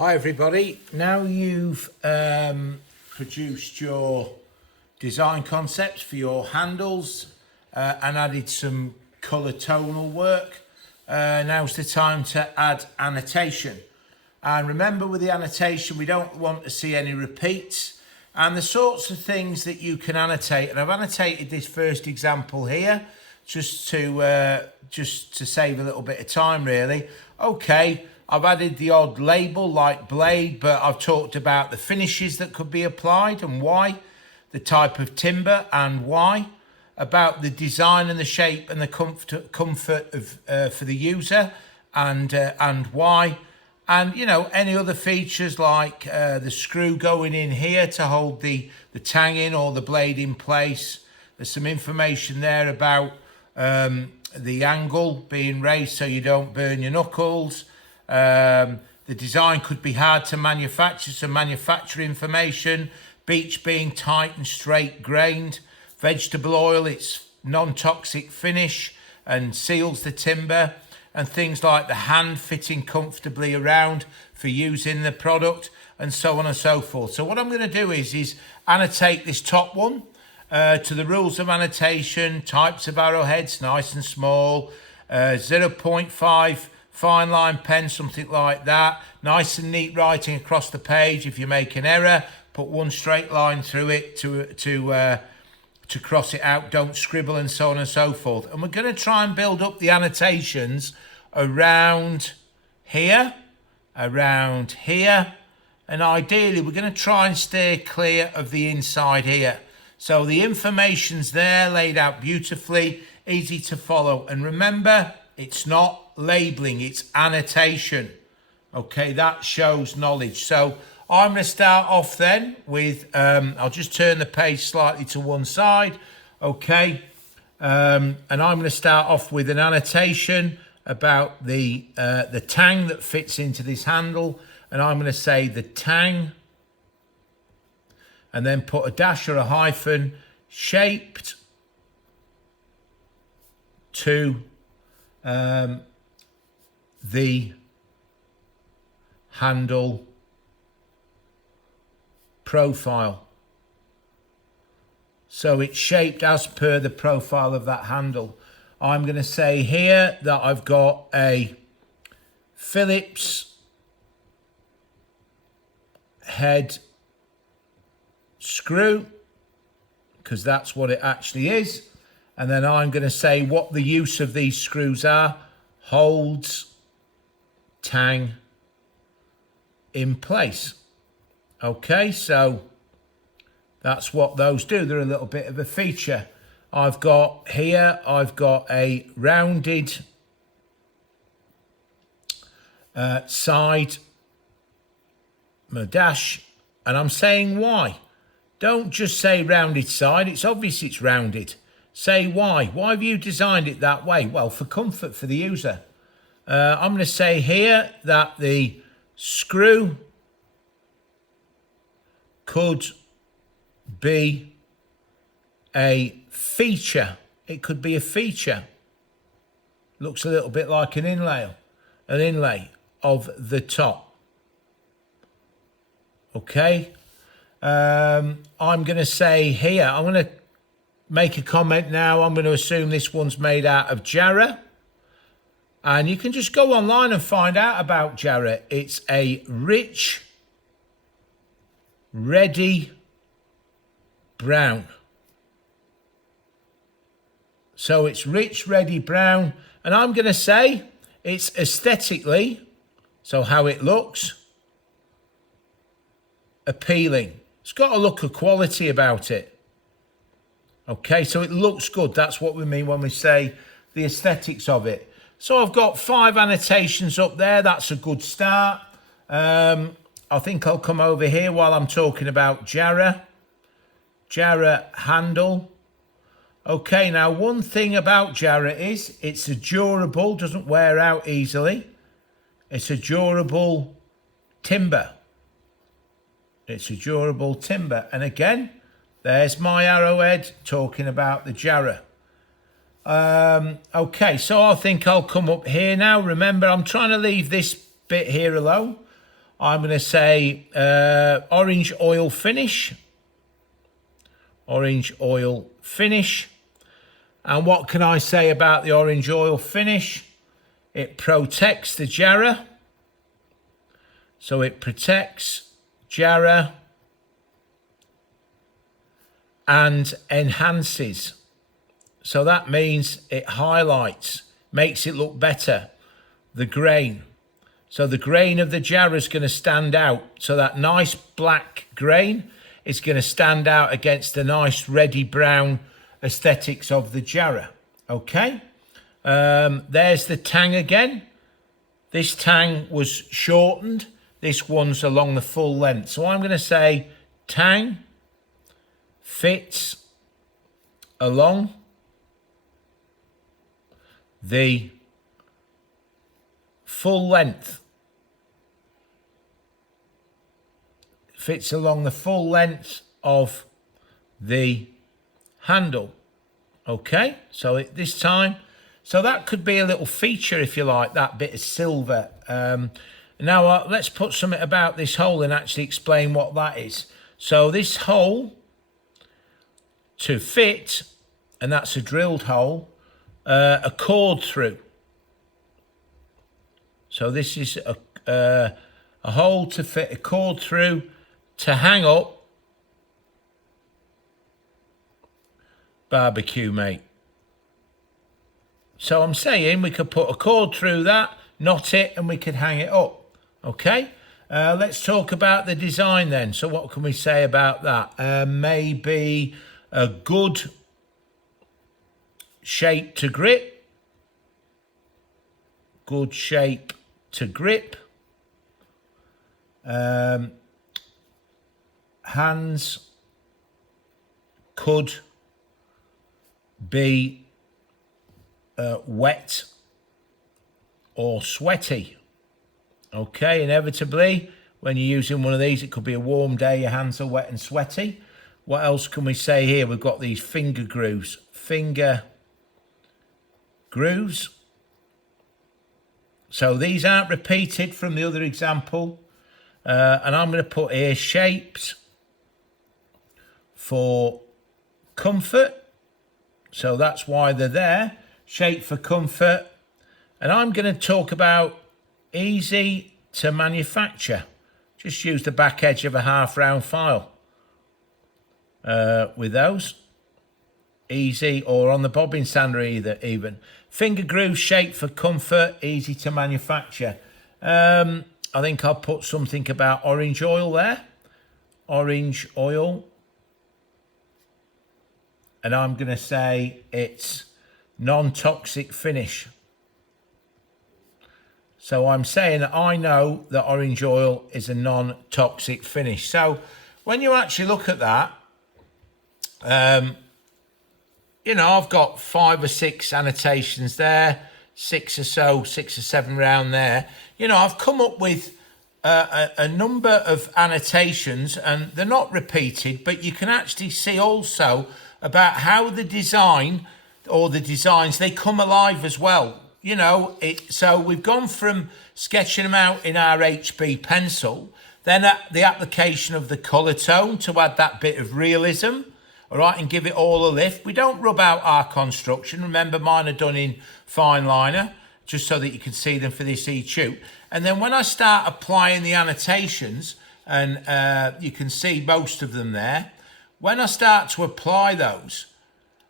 Hi everybody, now you've produced your design concepts for your handles and added some colour tonal work, now's the time to add annotation. And remember, with the annotation we don't want to see any repeats and the sorts of things that you can annotate. And I've annotated this first example here just to save a little bit of time really. Okay, I've added the odd label like blade, but I've talked about the finishes that could be applied and why, the type of timber and why, about the design and the shape and the comfort of for the user and why, and you know, any other features like the screw going in here to hold the tang in or the blade in place. There's some information there about the angle being raised so you don't burn your knuckles. The design could be hard to manufacture, some manufacturer information, beech being tight and straight grained, vegetable oil, it's non-toxic finish and seals the timber, and things like the hand fitting comfortably around for using the product, and so on and so forth. So what I'm going to do is annotate this top one to the rules of annotation, types of arrowheads, nice and small, 0.5 fine line pen, something like that. Nice and neat writing across the page. If you make an error, put one straight line through it to cross it out. Don't scribble, and so on and so forth. And we're going to try and build up the annotations around here, and ideally we're going to try and steer clear of the inside here. So the information's there, laid out beautifully, easy to follow. And remember, it's not labeling, it's annotation. Okay, that shows knowledge. So I'm going to start off then with, I'll just turn the page slightly to one side. Okay, and I'm going to start off with an annotation about the tang that fits into this handle. And I'm going to say the tang, and then put a dash or a hyphen, shaped to the handle profile. So it's shaped as per the profile of that handle. I'm going to say here that I've got a Phillips head screw, because that's what it actually is. And then I'm going to say what the use of these screws are. Holds tang in place. Okay, so that's what those do. They're a little bit of a feature. I've got a rounded side, my dash, and I'm saying why. Don't just say rounded side. It's obvious it's rounded. Say why. Why have you designed it that way? Well, for comfort for the user. I'm going to say here that the screw could be a feature. It could be a feature. Looks a little bit like an inlay of the top. Okay. I'm going to say here, I'm going to make a comment now. I'm going to assume this one's made out of Jarrah. And you can just go online and find out about Jarrah. It's a rich, ready brown. So it's rich, ready brown. And I'm going to say it's aesthetically, so how it looks, appealing. It's got a look of quality about it. Okay, so it looks good. That's what we mean when we say the aesthetics of it. So I've got 5 annotations up there. That's a good start. I think I'll come over here while I'm talking about Jarrah handle. Okay, now one thing about Jarrah is it's a durable, doesn't wear out easily. It's a durable timber. It's a durable timber. And again, there's my arrowhead talking about the Jarrah. Okay, so I think I'll come up here now. Remember, I'm trying to leave this bit here alone. I'm going to say orange oil finish. Orange oil finish. And what can I say about the orange oil finish? It protects the jarrah. So it protects jarrah and enhances. So that means it highlights, makes it look better, the grain. So the grain of the jarrah is going to stand out. So that nice black grain is going to stand out against the nice reddy brown aesthetics of the jarrah. Okay. There's the tang again. This tang was shortened. This one's along the full length. So I'm going to say tang fits along the full length. Fits along the full length of the handle. Okay, so this time, so that could be a little feature if you like, that bit of silver. Now let's put something about this hole and actually explain what that is. So this hole to fit, and that's a drilled hole, a cord through. So this is a hole to fit a cord through to hang up barbecue, mate. So I'm saying we could put a cord through that, knot it, and we could hang it up. Okay, let's talk about the design then. So what can we say about that? Maybe a good shape to grip. Good shape to grip. Hands could be wet or sweaty. Okay, inevitably, when you're using one of these, it could be a warm day, your hands are wet and sweaty. What else can we say here? We've got these finger grooves. Finger grooves. So these aren't repeated from the other example. And I'm going to put here shapes for comfort. So that's why they're there. Shape for comfort. And I'm going to talk about easy to manufacture. Just use the back edge of a half round file with those. Easy, or on the bobbin sander even. Finger groove, shape for comfort, easy to manufacture. I think I'll put something about orange oil there. Orange oil. And I'm going to say it's non-toxic finish. So I'm saying that I know that orange oil is a non-toxic finish. So when you actually look at that, you know, I've got 5 or 6 annotations there, 6 or 7 round there. You know, I've come up with a number of annotations, and they're not repeated, but you can actually see also about how the design or the designs, they come alive as well. You know, so we've gone from sketching them out in our HB pencil, then the application of the colour tone to add that bit of realism, all right, and give it all a lift. We don't rub out our construction. Remember, mine are done in fine liner, just so that you can see them for this e-shoot. And then when I start applying the annotations, and you can see most of them there, when I start to apply those,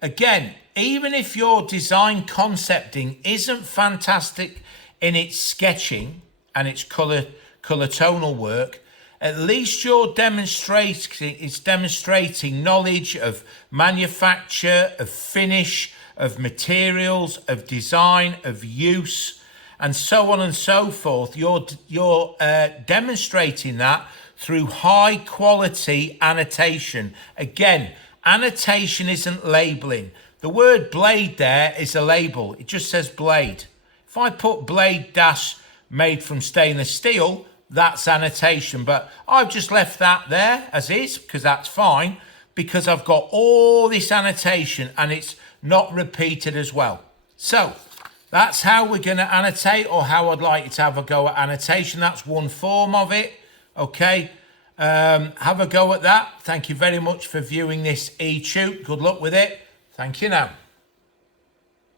again, even if your design concepting isn't fantastic in its sketching and its colour tonal work, at least you're demonstrating knowledge of manufacture, of finish, of materials, of design, of use, and so on and so forth. You're demonstrating that through high quality annotation. Again, annotation isn't labeling. The word blade there is a label. It just says blade. If I put blade dash made from stainless steel, that's annotation. But I've just left that there as is, because that's fine, because I've got all this annotation and it's not repeated as well. So that's how we're going to annotate, or how I'd like you to have a go at annotation. That's one form of it. Okay, have a go at that. Thank you very much for viewing this e-tube. Good luck with it. Thank you now.